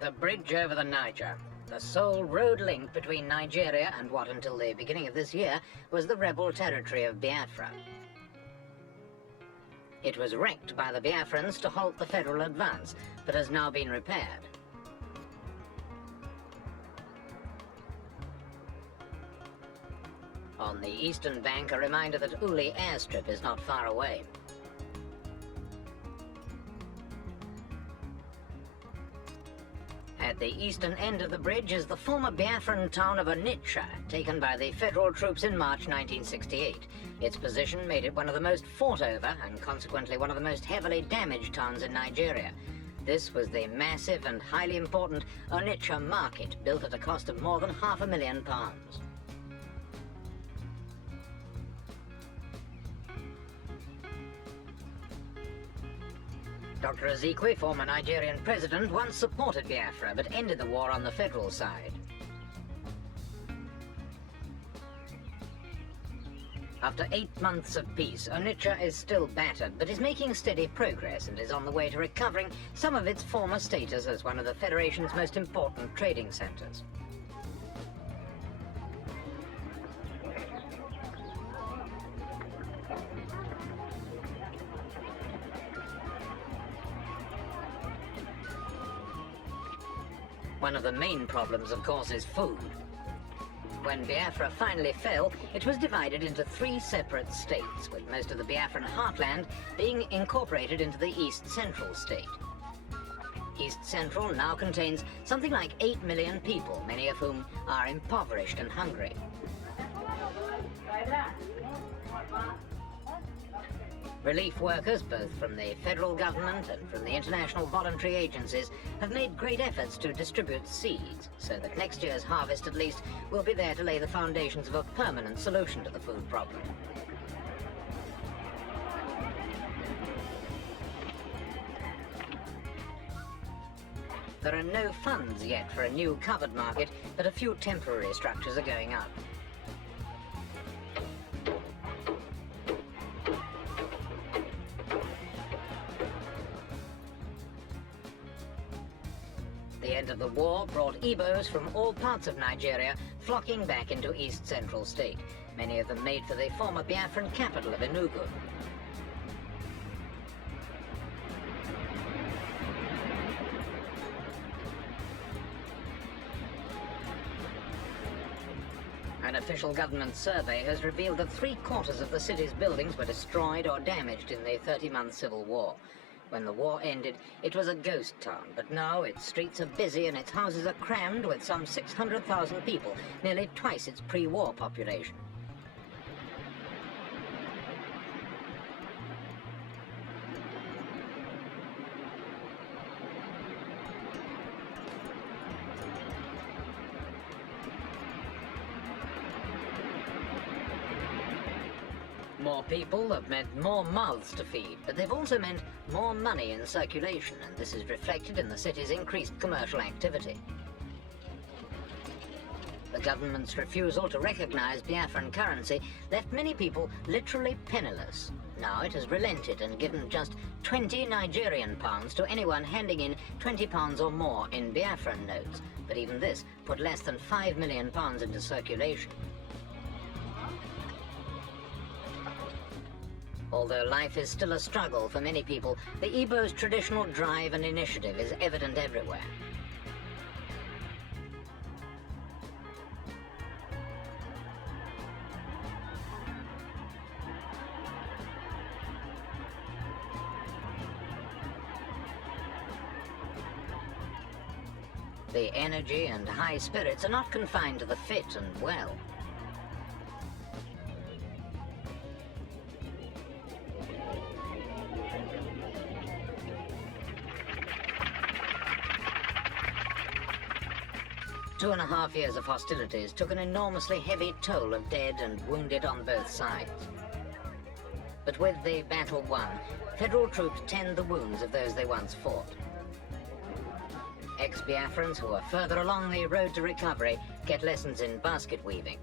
The bridge over the Niger, the sole road link between Nigeria and what until the beginning of this year was the rebel territory of Biafra. It was wrecked by the Biafrans to halt the federal advance, but has now been repaired. On the eastern bank, a reminder that Uli airstrip is not far away. At the eastern end of the bridge is the former Biafran town of Onitsha, taken by the federal troops in March 1968. Its position made it one of the most fought over, and consequently one of the most heavily damaged towns in Nigeria. This was the massive and highly important Onitsha market, built at a cost of more than £500,000. Dr. Ezekwe, former Nigerian president, once supported Biafra but ended the war on the federal side. After 8 months of peace, Onitsha is still battered but is making steady progress and is on the way to recovering some of its former status as one of the Federation's most important trading centres. One of the main problems, of course, is food. When Biafra finally fell, it was divided into 3 separate states, with most of the Biafran heartland being incorporated into the East Central state. East Central now contains something like 8 million people, many of whom are impoverished and hungry. Relief workers, both from the federal government and from the international voluntary agencies, have made great efforts to distribute seeds, so that next year's harvest at least will be there to lay the foundations of a permanent solution to the food problem. There are no funds yet for a new covered market, but a few temporary structures are going up. The end of the war brought Igbos from all parts of Nigeria flocking back into East Central State, many of them made for the former Biafran capital of Enugu. An official government survey has revealed that 3/4 of the city's buildings were destroyed or damaged in the 30-month civil war. When the war ended, it was a ghost town, but now its streets are busy and its houses are crammed with some 600,000 people, nearly twice its pre-war population. More people have meant more mouths to feed, but they've also meant more money in circulation, and this is reflected in the city's increased commercial activity. The government's refusal to recognise Biafran currency left many people literally penniless. Now it has relented and given just 20 Nigerian pounds to anyone handing in £20 or more in Biafran notes, but even this put less than £5 million into circulation. Although life is still a struggle for many people, the Igbo's traditional drive and initiative is evident everywhere. The energy and high spirits are not confined to the fit and well. Two and a half years of hostilities took an enormously heavy toll of dead and wounded on both sides. But with the battle won, federal troops tend the wounds of those they once fought. Ex-Biafrans who are further along the road to recovery get lessons in basket weaving.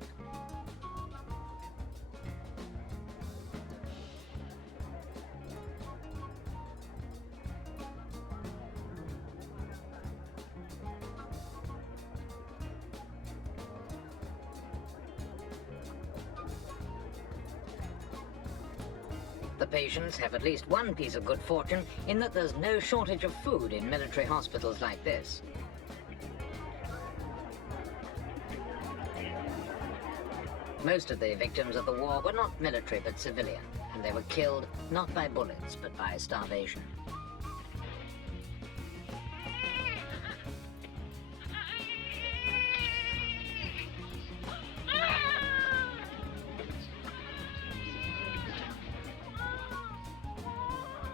The patients have at least one piece of good fortune in that there's no shortage of food in military hospitals like this. Most of the victims of the war were not military but civilian, and they were killed not by bullets but by starvation.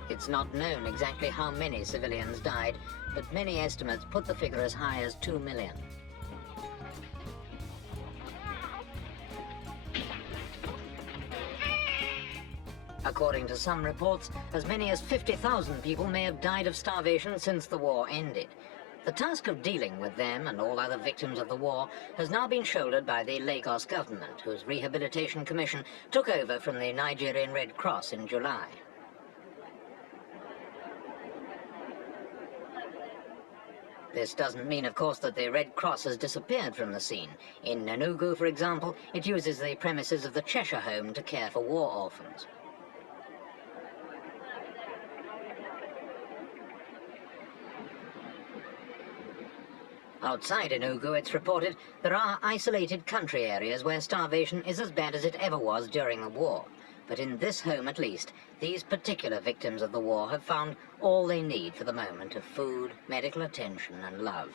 It's not known exactly how many civilians died, but many estimates put the figure as high as 2 million. According to some reports, as many as 50,000 people may have died of starvation since the war ended. The task of dealing with them and all other victims of the war has now been shouldered by the Lagos government, whose Rehabilitation Commission took over from the Nigerian Red Cross in July. This doesn't mean, of course, that the Red Cross has disappeared from the scene. In Enugu, for example, it uses the premises of the Cheshire Home to care for war orphans. Outside Enugu, it's reported, there are isolated country areas where starvation is as bad as it ever was during the war. But in this home, at least, these particular victims of the war have found all they need for the moment of food, medical attention, and love.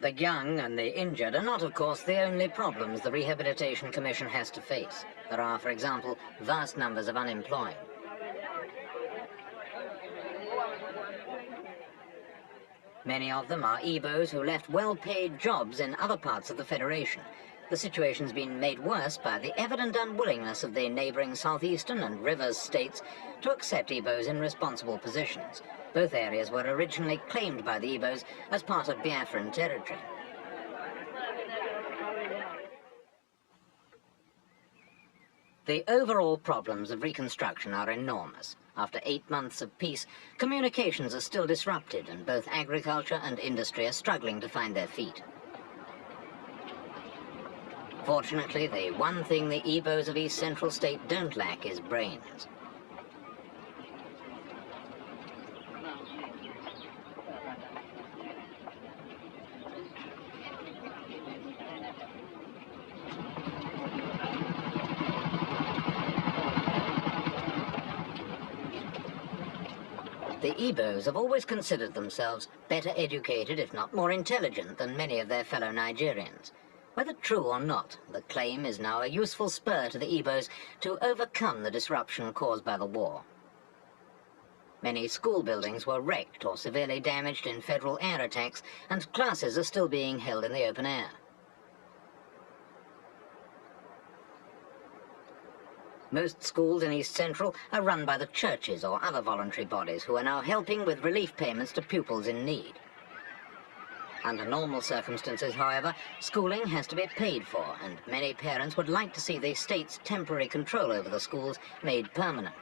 The young and the injured are not, of course, the only problems the Rehabilitation Commission has to face. There are, for example, vast numbers of unemployed. Many of them are Igbos who left well-paid jobs in other parts of the Federation. The situation's been made worse by the evident unwillingness of the neighbouring southeastern and rivers states to accept Igbos in responsible positions. Both areas were originally claimed by the Igbos as part of Biafran territory. The overall problems of Reconstruction are enormous. After 8 months of peace, communications are still disrupted, and both agriculture and industry are struggling to find their feet. Fortunately, the one thing the Igbos of East Central State don't lack is brains. The Igbos have always considered themselves better educated, if not more intelligent, than many of their fellow Nigerians. Whether true or not, the claim is now a useful spur to the Igbos to overcome the disruption caused by the war. Many school buildings were wrecked or severely damaged in federal air attacks, and classes are still being held in the open air. Most schools in East Central are run by the churches or other voluntary bodies who are now helping with relief payments to pupils in need. Under normal circumstances, however, schooling has to be paid for, and many parents would like to see the state's temporary control over the schools made permanent.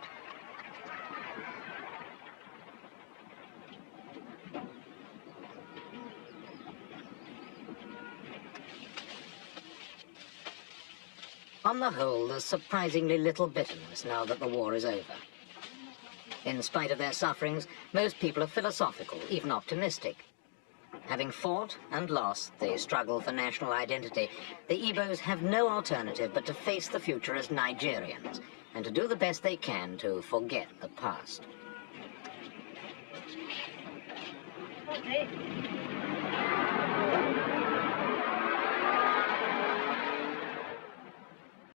On the whole, there's surprisingly little bitterness now that the war is over. In spite of their sufferings, most people are philosophical, even optimistic. Having fought and lost the struggle for national identity, the Igbos have no alternative but to face the future as Nigerians and to do the best they can to forget the past.